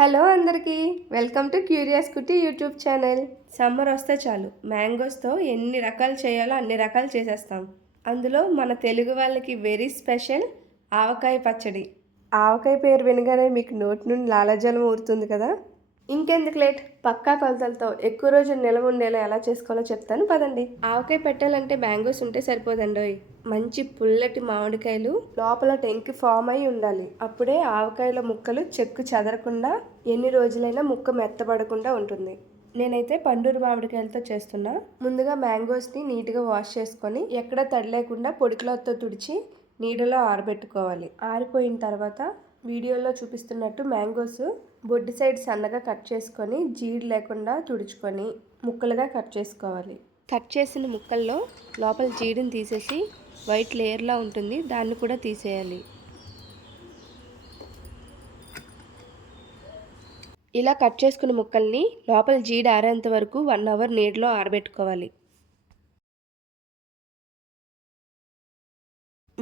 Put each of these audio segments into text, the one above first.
Hello అందరికీ welcome to curious Kutti YouTube channel. Summer వస్తే చాలు. మ్యాంగోస్తో ఎన్ని రకాలు చేయాలో అన్ని రకాలు చేసేస్తాం. అందులో మన తెలుగు వాళ్ళకి వెరీ స్పెషల్ ఆవకాయ పచ్చడి. ఆవకాయ పేరు వినగానే మీకు నోటి నుండి లాలజలం ఊరుతుంది కదా? ఇంకెందుకు లేట్? పక్కా కొలతలతో ఎక్కువ రోజులు నిల్వ ఉండేలా ఎలా చేసుకోవాలో చెప్తాను. పదండి. ఆవకాయ పెట్టాలంటే మ్యాంగోస్ ఉంటే సరిపోదండోయ్. మంచి పుల్లటి మామిడికాయలు లోపల టెంకి ఫామ్ అయి ఉండాలి. అప్పుడే ఆవకాయల ముక్కలు చెక్కు చెదరకుండా ఎన్ని రోజులైనా ముక్క మెత్తబడకుండా ఉంటుంది. నేనైతే పండూరు మామిడికాయలతో చేస్తున్నా. ముందుగా మ్యాంగోస్ని నీట్గా వాష్ చేసుకొని ఎక్కడ తడి లేకుండా పొడి క్లాత్తో తుడిచి నీడలో ఆరబెట్టుకోవాలి. ఆరిపోయిన తర్వాత వీడియోలో చూపిస్తున్నట్టు మ్యాంగోస్ బొడ్డు సైడ్ సన్నగా కట్ చేసుకొని జీడి లేకుండా తుడుచుకొని ముక్కలుగా కట్ చేసుకోవాలి. కట్ చేసిన ముక్కల్లో లోపల జీడిని తీసేసి వైట్ లేయర్లా ఉంటుంది. దాన్ని కూడా తీసేయాలి. ఇలా కట్ చేసుకున్న ముక్కల్ని లోపల జీడి ఆరేంత వరకు వన్ అవర్ నీటిలో ఆరబెట్టుకోవాలి.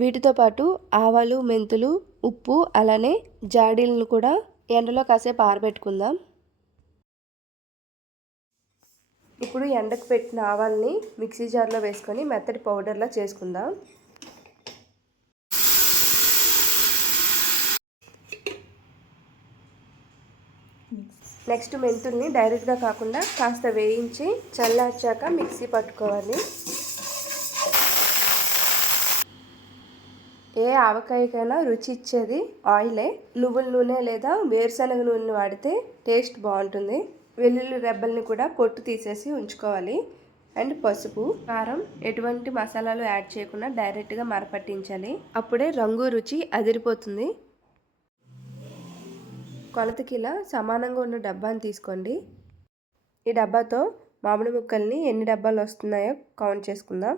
వీటితో పాటు ఆవాలు మెంతులు ఉప్పు అలానే జాడీలను కూడా ఎండలో కాసేపు ఆరబెట్టుకుందాం. ఇప్పుడు ఎండకు పెట్టిన ఆవాల్ని మిక్సీ జార్లో వేసుకొని మెత్తటి పౌడర్లా చేసుకుందాం. నెక్స్ట్ మెంతుల్ని డైరెక్ట్గా కాకుండా కాస్త వేయించి చల్లార్చాక మిక్సీ పట్టుకోవాలి. ఏ ఆవకాయకైనా రుచి ఇచ్చేది ఆయిలే. నువ్వుల నూనె లేదా వేరుశనగ నూనె వాడితే టేస్ట్ బాగుంటుంది. వెల్లుల్లి రెబ్బల్ని కూడా పొట్టు తీసేసి ఉంచుకోవాలి. అండ్ పసుపు కారం ఎటువంటి మసాలాలు యాడ్ చేయకుండా డైరెక్ట్గా మరపట్టించాలి. అప్పుడే రంగు రుచి అదిరిపోతుంది. కొలతకి ఇలా సమానంగా ఉన్న డబ్బాని తీసుకోండి. ఈ డబ్బాతో మామిడి ముక్కల్ని ఎన్ని డబ్బాలు వస్తున్నాయో కౌంట్ చేసుకుందాం.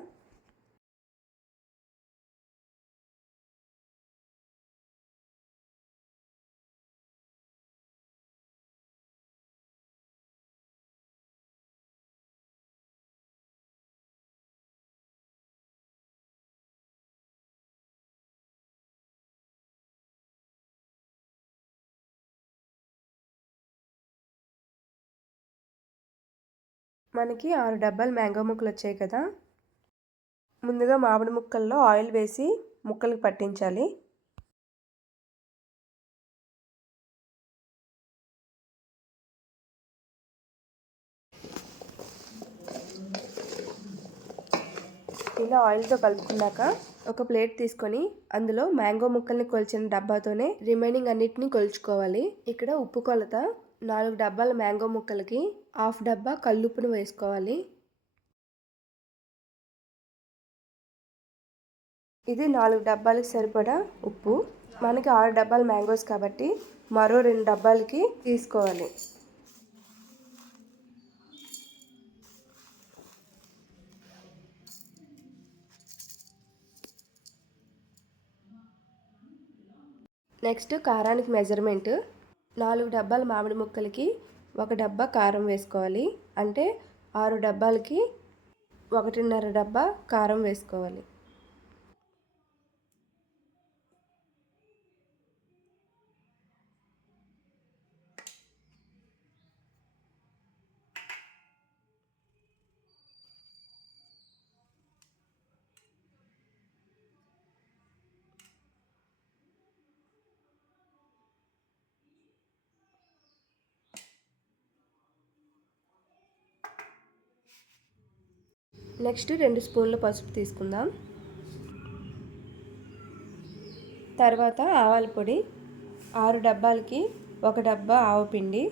మనకి ఆరు డబ్బాలు మ్యాంగో ముక్కలు వచ్చాయి కదా. ముందుగా మామిడి ముక్కల్లో ఆయిల్ వేసి ముక్కలకు పట్టించాలి. ఇలా ఆయిల్తో కలుపుకున్నాక ఒక ప్లేట్ తీసుకొని అందులో మ్యాంగో ముక్కల్ని కొలిచిన డబ్బాతోనే రిమైనింగ్ అన్నిటిని కొలుచుకోవాలి. ఇక్కడ ఉప్పు కొలత నాలుగు డబ్బాల మ్యాంగో ముక్కలకి హాఫ్ డబ్బా కల్లుప్పును వేసుకోవాలి. ఇది నాలుగు డబ్బాలకి సరిపడా ఉప్పు. మనకి ఆరు డబ్బాలు మ్యాంగోస్ కాబట్టి మరో రెండు డబ్బాలకి తీసుకోవాలి. నెక్స్ట్ కారానికి మెజర్మెంట్. నాలుగు డబ్బాలు మామిడి ముక్కలకి ఒక డబ్బా కారం వేసుకోవాలి. అంటే ఆరు డబ్బాలకి ఒకటిన్నర డబ్బా కారం వేసుకోవాలి. నెక్స్ట్ రెండు స్పూన్ల పసుపు తీసుకుందాం. తర్వాత ఆవాల పొడి ఆరు డబ్బాలకి ఒక డబ్బా ఆవపిండి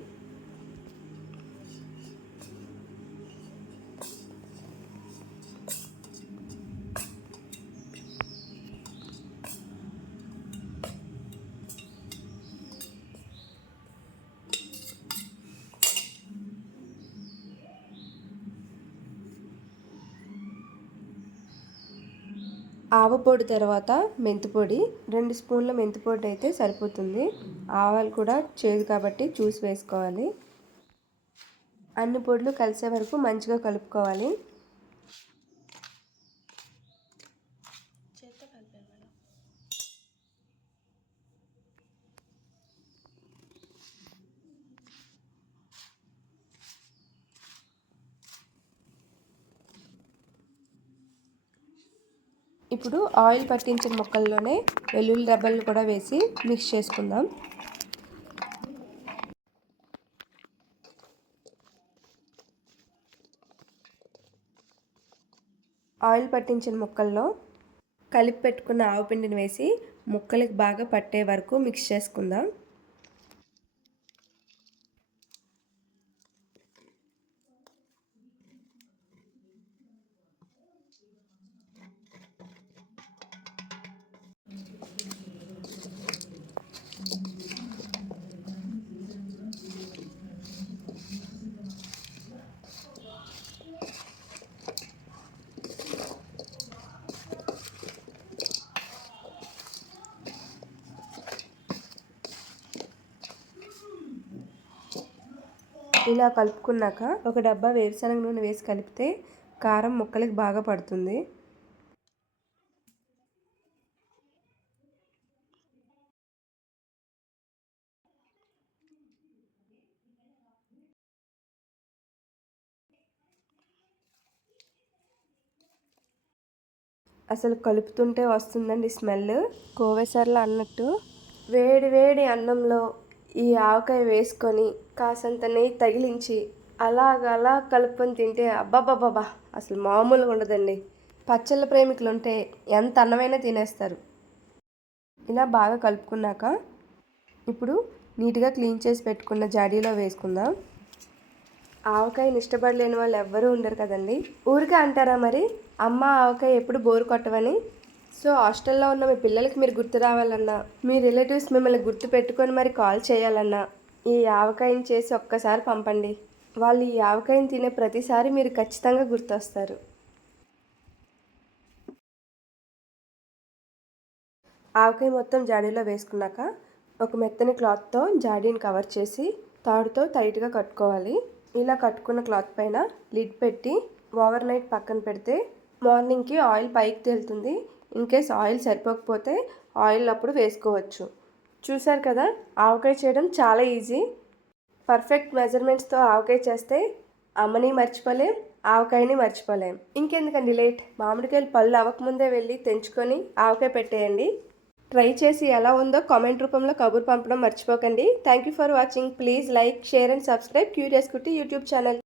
ఆవపొడి తర్వాత మెంతిపొడి. రెండు స్పూన్ల మెంతిపొడి అయితే సరిపోతుంది. ఆవాలు కూడా చేదు కాబట్టి చూసి వేసుకోవాలి. అన్ని పొడులు కలిసే వరకు మంచిగా కలుపుకోవాలి. ఇప్పుడు ఆయిల్ పట్టించిన ముక్కల్లోనే వెల్లుల్లి రెబ్బలను కూడా వేసి మిక్స్ చేసుకుందాం. ఆయిల్ పట్టించిన ముక్కల్లో కలిపి పెట్టుకున్న ఆవు పిండిని వేసి ముక్కలకి బాగా పట్టే వరకు మిక్స్ చేసుకుందాం. ఇలా కలుపుకున్నాక ఒక డబ్బా వేరుశనగ నూనె వేసి కలిపితే కారం ముక్కలకి బాగా పడుతుంది. అసలు కలుపుతుంటే వస్తుందండి స్మెల్. కోవేసర్లా అన్నట్టు వేడి వేడి అన్నంలో ఈ ఆవకాయ వేసుకొని కాసంత నెయ్యి తగిలించి అలాగ అలా కలుపుకొని తింటే అబ్బాబ్బాబ్బా అసలు మామూలుగా ఉండదండి. పచ్చళ్ళ ప్రేమికులు ఉంటే ఎంత అన్నమైనా తినేస్తారు. ఇలా బాగా కలుపుకున్నాక ఇప్పుడు నీట్గా క్లీన్ చేసి పెట్టుకున్న జాడీలో వేసుకుందాం. ఆవకాయని ఇష్టపడలేని వాళ్ళు ఎవ్వరూ ఉండరు కదండి. ఊరికే అంటారా మరి? అమ్మ ఆవకాయ ఎప్పుడు బోరు కొట్టవని? సో హాస్టల్లో ఉన్న మీ పిల్లలకి మీరు గుర్తు రావాలన్నా మీ రిలేటివ్స్ మిమ్మల్ని గుర్తు పెట్టుకొని మరి కాల్ చేయాలన్నా ఈ ఆవకాయని చేసి ఒక్కసారి పంపండి. వాళ్ళు ఈ ఆవకాయని తినే ప్రతిసారి మీరు ఖచ్చితంగా గుర్తొస్తారు. ఆవకాయ మొత్తం జాడీలో వేసుకున్నాక ఒక మెత్తని క్లాత్తో జాడీని కవర్ చేసి తాడుతో టైట్గా కట్టుకోవాలి. ఇలా కట్టుకున్న క్లాత్ పైన లిడ్ పెట్టి ఓవర్ నైట్ పక్కన పెడితే మార్నింగ్కి ఆయిల్ పైకి తేలుతుంది. ఇన్కేస్ ఆయిల్ సరిపోకపోతే ఆయిల్ అప్పుడు వేసుకోవచ్చు. చూసారు కదా? ఆవకాయ చేయడం చాలా ఈజీ. పర్ఫెక్ట్ మెజర్మెంట్స్తో ఆవకాయ చేస్తే అమ్మని మర్చిపోలేం ఆవకాయని మర్చిపోలేం. ఇంకెందుకండి లేట్? మామిడికాయలు పళ్ళు అవ్వకముందే వెళ్ళి తెంచుకొని ఆవకాయ పెట్టేయండి. ట్రై చేసి ఎలా ఉందో కామెంట్ రూపంలో కబుర్ పంపడం మర్చిపోకండి. Thank you for watching. Please like share and subscribe curious Kutti YouTube channel.